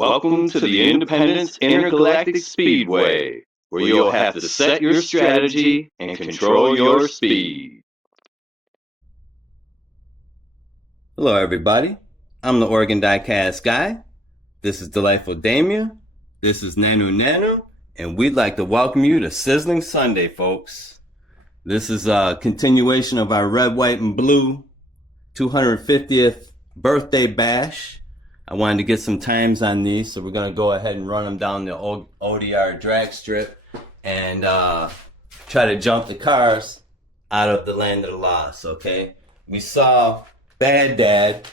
Welcome to the Independence Intergalactic Speedway, where you'll have to set your strategy and control your speed. Hello everybody, I'm the Oregon Diecast guy. This is Delightful Damien. This is Nanu, and we'd like to welcome you to Sizzling Sunday, folks. This is a continuation of our red, white, and blue 250th birthday bash. I wanted to get some times on these, so we're going to go ahead and run them down the ODR drag strip and try to jump the cars out of the land of the lost, okay? We saw Bad Dad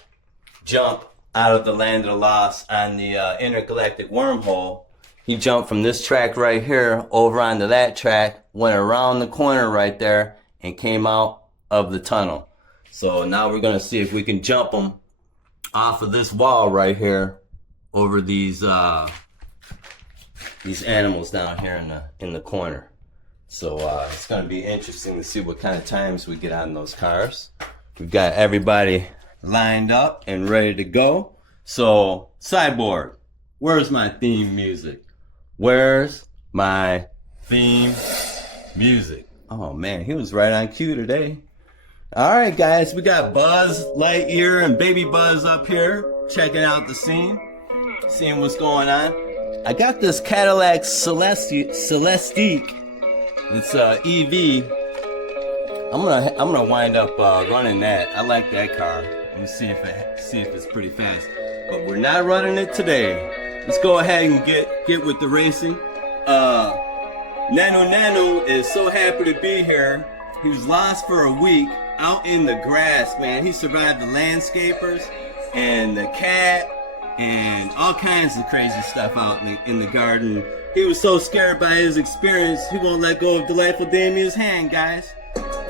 jump out of the land of the lost on the intergalactic wormhole. He jumped from this track right here over onto that track, went around the corner right there, and came out of the tunnel. So now we're going to see if we can jump him off of this wall right here over these animals down here in the corner. So it's going to be interesting to see what kind of times we get on those cars. We've got everybody lined up and ready to go. So Cyborg, where's my theme music? Where's my theme music? Oh man, he was right on cue today. Alright guys, we got Buzz Lightyear and Baby Buzz up here checking out the scene, seeing what's going on. I got this Cadillac Celestique. It's EV. I'm gonna wind up running that. I like that car. Let me see if it's pretty fast. But we're not running it today. Let's go ahead and get with the racing. Nanu is so happy to be here. He was lost for a week out in the grass, man. He survived the landscapers and the cat and all kinds of crazy stuff out in the garden. He was so scared by his experience, he won't let go of Delightful Damien's hand, guys.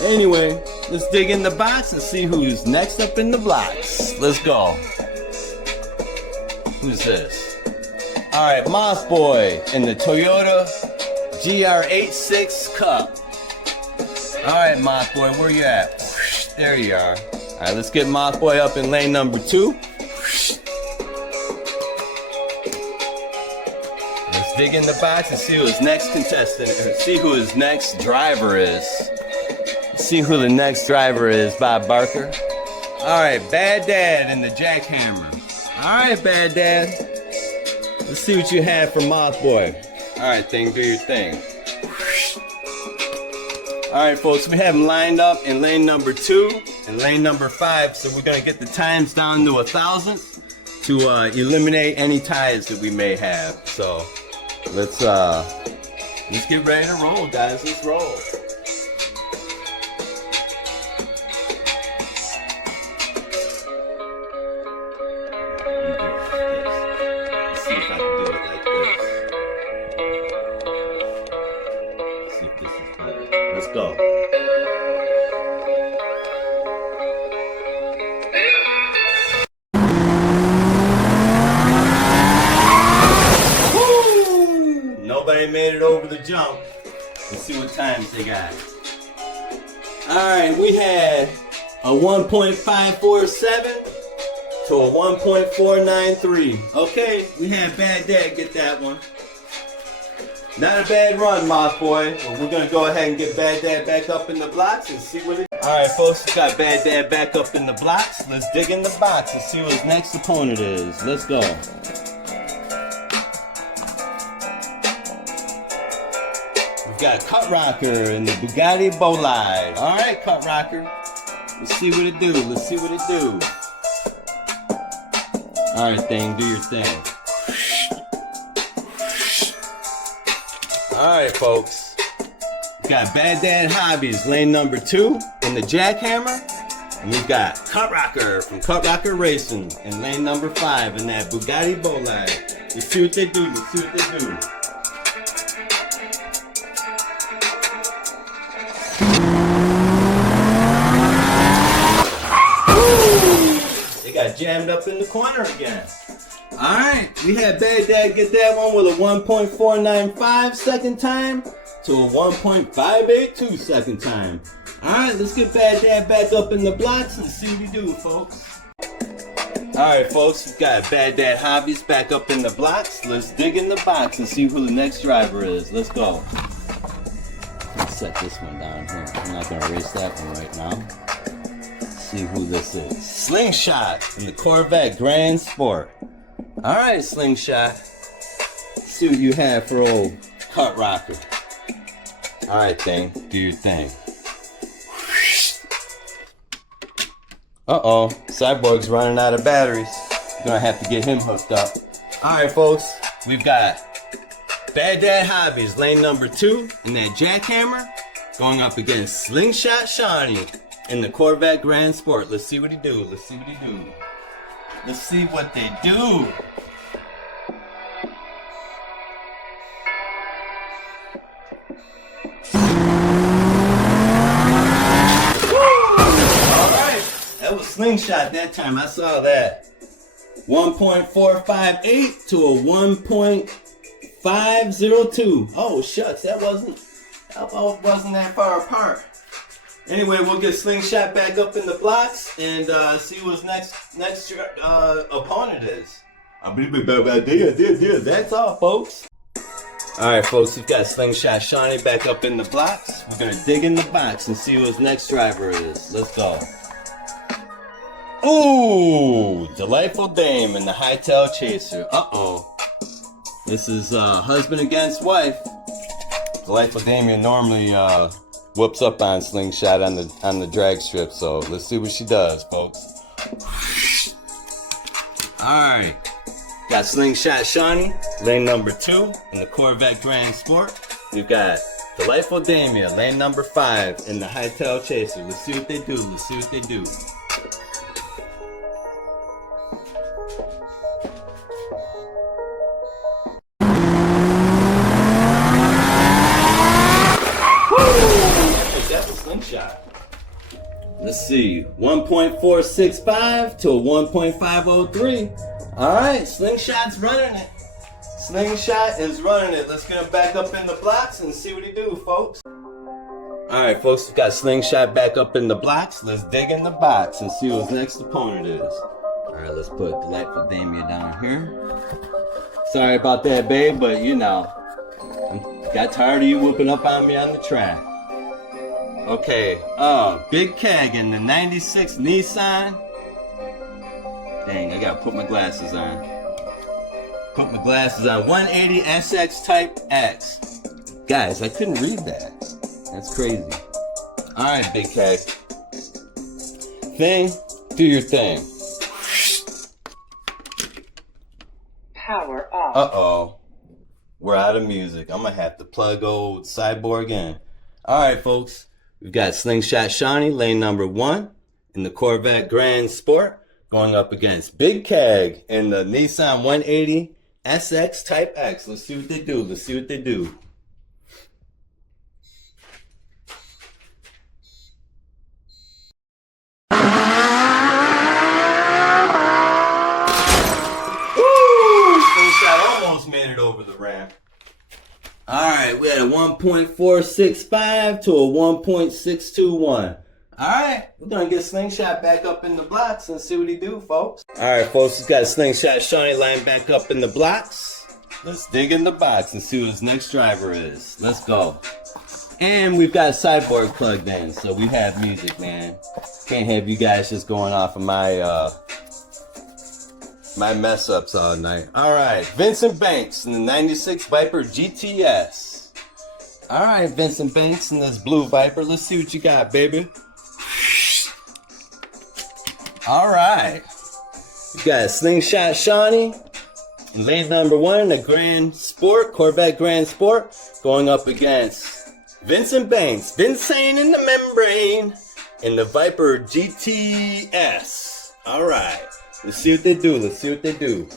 Anyway, let's dig in the box and see who's next up in the blocks. Let's go. Who's this? Alright, Moth Boy in the Toyota GR86 Cup. Alright, Moth Boy, where you at? There you are. Alright, let's get Moth Boy up in lane number 2. Let's dig in the box and see who his next contestant is. See who his next driver is. Let's see who the next driver is, Bob Barker. Alright, Bad Dad in the jackhammer. Alright, Bad Dad. Let's see what you have for Moth Boy. Alright, thing, do your thing. Alright folks, we have them lined up in lane number 2 and lane number 5, so we're going to get the times down to 1,000th to eliminate any ties that we may have. So let's get ready to roll, guys. Let's roll. Let's see if I can do it like this. Let's see if this is better. Let's go. Woo! Nobody made it over the jump. Let's see what times they got. Alright, we had a 1.547 to a 1.493. Okay, we had Bad Dad get that one. Not a bad run, Moth Boy. But we're gonna go ahead and get Bad Dad back up in the blocks and see what it. Alright folks, we got Bad Dad back up in the blocks. Let's dig in the box and see what his next opponent is. Let's go. We've got Cut Rocker in the Bugatti Bolide. Alright, Cut Rocker. Let's see what it do. Let's see what it do. Alright thing, do your thing. Alright folks, we got Bad Dad Hobbies, lane number 2 in the jackhammer. And we've got Cut Rocker from Cut Rocker Racing in lane number 5 in that Bugatti Bolide. Let's see what they do, let's see what they do. They got jammed up in the corner again. Alright, we had Bad Dad get that one with a 1.495 second time to a 1.582 second time. Alright, let's get Bad Dad back up in the blocks and see what we do, folks. Alright folks, we've got Bad Dad Hobbies back up in the blocks. Let's dig in the box and see who the next driver is. Let's go. Let's set this one down here. I'm not going to erase that one right now. Let's see who this is. Slingshot in the Corvette Grand Sport. Alright Slingshot. Let's see what you have for old Cut Rocker. Alright thing, do your thing. Uh-oh, Cyborg's running out of batteries. Gonna have to get him hooked up. Alright folks, we've got Bad Dad Hobbies, lane number 2 in that jackhammer, going up against Slingshot Shawnee in the Corvette Grand Sport. Let's see what he do, let's see what he do. Let's see what they do. That was Slingshot that time, I saw that. 1.458 to a 1.502. Oh shucks, that wasn't that far apart. Anyway, we'll get Slingshot back up in the blocks and see who his next opponent is. That's all, folks. Alright folks, we've got Slingshot Shawnee back up in the blocks. We're gonna dig in the box and see who his next driver is. Let's go. Ooh, Delightful Dame and the Hightail Chaser. Uh-oh. This is husband against wife. Delightful Dame normally whoops up on Slingshot on the drag strip, so let's see what she does, folks. Alright. Got Slingshot Shawnee, lane number 2 in the Corvette Grand Sport. We've got Delightful Damia, lane number 5 in the Hightail Chaser. Let's see what they do, let's see what they do. Slingshot. Let's see, 1.465 to a 1.503. Alright, Slingshot's running it. Slingshot is running it. Let's get him back up in the blocks and see what he do, folks. Alright, folks, we've got Slingshot back up in the blocks. Let's dig in the box and see who his next opponent is. Alright, let's put Delightful Damia down here. Sorry about that, babe, but you know, got tired of you whooping up on me on the track. Okay, Big Keg in the 96 Nissan. Dang, I gotta put my glasses on. Put my glasses on. 180 SX Type X. Guys, I couldn't read that. That's crazy. Alright, Big Keg. Thing, do your thing. Power off. Uh-oh. We're out of music. I'm gonna have to plug old Cyborg in. Alright, folks. We've got Slingshot Shawnee, lane number 1 in the Corvette Grand Sport, going up against Big Keg in the Nissan 180 SX Type X. Let's see what they do. Let's see what they do. Woo! Slingshot almost made it over the ramp. Alright, we had a 1.465 to a 1.621. Alright, we're gonna get Slingshot back up in the blocks and see what he do, folks. Alright, folks, we've got Slingshot Shawnee lying back up in the blocks. Let's dig in the box and see what his next driver is. Let's go. And we've got Cyborg plugged in, so we have music, man. Can't have you guys just going off of my mess ups all night. Alright, Vincent Banks in the 96 Viper GTS. Alright, Vincent Banks in this blue Viper. Let's see what you got, baby. Alright. You got Slingshot Shawnee, lane number 1 in the Grand Sport, Corvette Grand Sport, going up against Vincent Banks. Vincent in the membrane in the Viper GTS. Alright. Let's see what they do. Let's see what they do.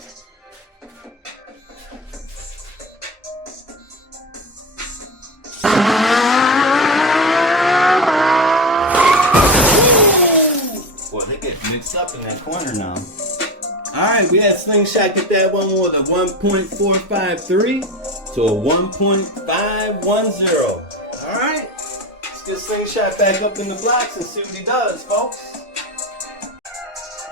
Boy, they get mixed up in that corner now. Alright, we had Slingshot get that one with a 1.453 to a 1.510. Alright, let's get Slingshot back up in the blocks and see what he does, folks.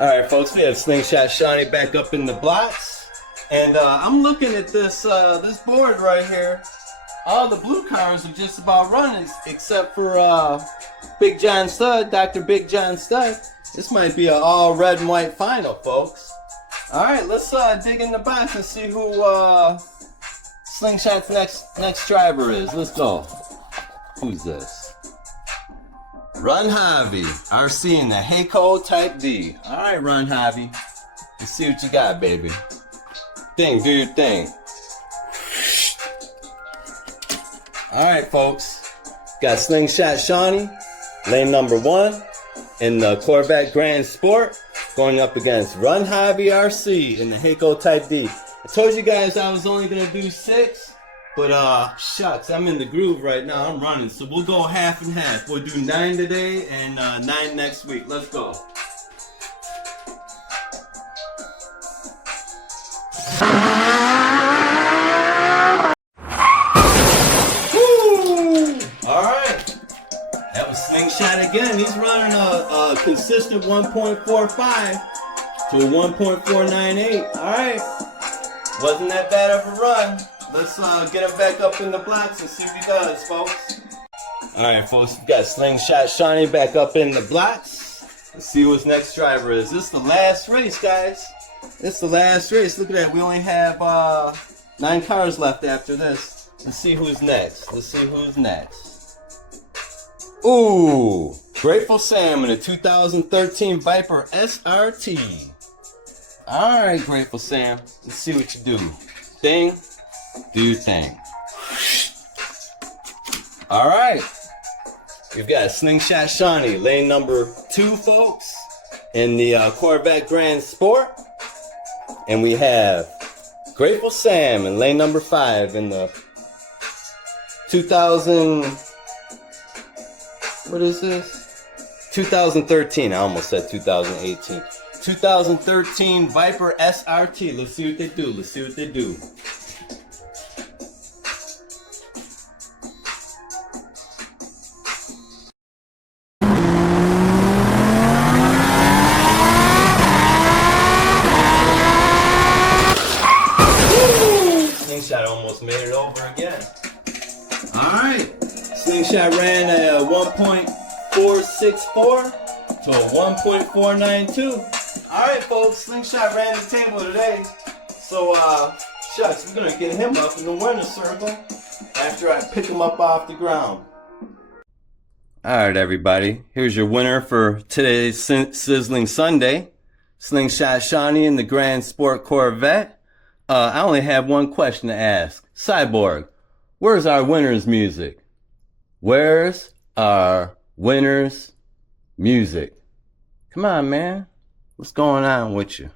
Alright folks, we have Slingshot Shawnee back up in the blocks. And I'm looking at this this board right here. All the blue cars are just about running except for Big John Stud, Dr. Big John Stud. This might be an all red and white final, folks. Alright, let's dig in the box and see who Slingshot's next driver is. Let's go. Who's this? Run Javi, RC in the Heiko Type D. Alright, Run Javi. Let's see what you got, baby. Thing, do your thing. Alright, folks. Got Slingshot Shawnee, lane number 1 in the Corvette Grand Sport, going up against Run Javi RC in the Heiko Type D. I told you guys I was only gonna do 6. But shucks, I'm in the groove right now. I'm running, so we'll go half and half. We'll do 9 today and 9 next week. Let's go. Woo! All right, that was Slingshot again. He's running a consistent 1.45 to a 1.498. All right, wasn't that bad of a run. Let's get him back up in the blocks and see what he does, folks. Alright, folks, we got Slingshot Shawnee back up in the blocks. Let's see who his next driver is. This is the last race, guys. This is the last race. Look at that. We only have 9 cars left after this. Let's see who's next. Let's see who's next. Ooh, Grateful Sam in a 2013 Viper SRT. Alright, Grateful Sam. Let's see what you do. Thing. Do your thing. Alright. We've got Slingshot Shawnee, lane number 2, folks, in the Corvette Grand Sport. And we have Grateful Sam in lane number 5 in the 2000... What is this? 2013. I almost said 2018. 2013 Viper SRT. Let's see what they do. Let's see what they do. Slingshot almost made it over again. Alright. Slingshot ran a 1.464 to a 1.492. Alright, folks. Slingshot ran the table today. So, shucks, we're going to get him up in the winner's circle after I pick him up off the ground. Alright, everybody. Here's your winner for today's Sizzling Sunday. Slingshot Shawnee in the Grand Sport Corvette. I only have one question to ask. Cyborg, where's our winner's music? Where's our winner's music? Come on, man. What's going on with you?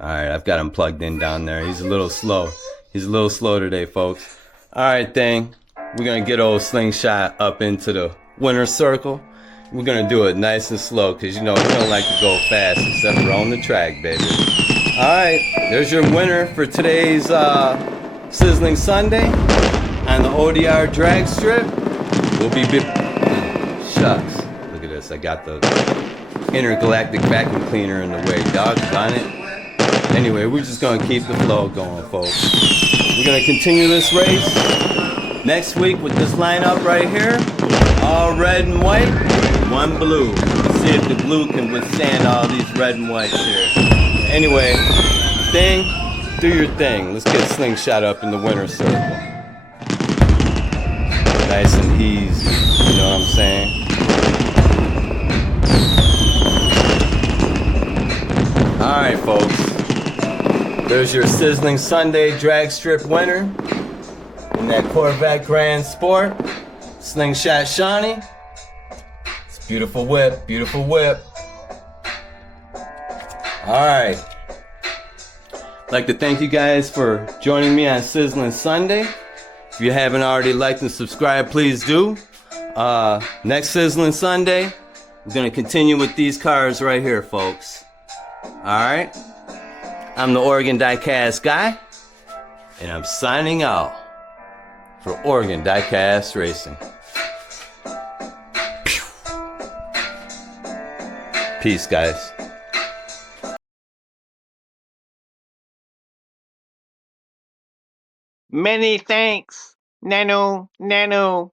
Alright, I've got him plugged in down there. He's a little slow. He's a little slow today, folks. Alright, thing. We're going to get old Slingshot up into the winner's circle. We're going to do it nice and slow because, you know, we don't like to go fast except for on the track, baby. Alright, there's your winner for today's Sizzling Sunday on the ODR drag strip. We'll be... Shucks. Look at this. I got the InterGalactic vacuum cleaner in the way. Doggone it. Anyway, we're just going to keep the flow going, folks. We're going to continue this race next week with this lineup right here. All red and white, 1 blue. Let's see if the blue can withstand all these red and whites here. Anyway, thing, do your thing. Let's get Slingshot up in the winner's circle. Nice and easy, you know what I'm saying? Alright, folks. There's your Sizzling Sunday drag strip winner in that Corvette Grand Sport. Slingshot Shawnee. It's a beautiful whip, beautiful whip. Alright. I'd like to thank you guys for joining me on Sizzling Sunday. If you haven't already liked and subscribed, please do. Next Sizzling Sunday, we're going to continue with these cars right here, folks. Alright. I'm the Oregon Diecast Guy, and I'm signing out for Oregon Diecast Racing. Peace, guys. Many thanks, Nanu.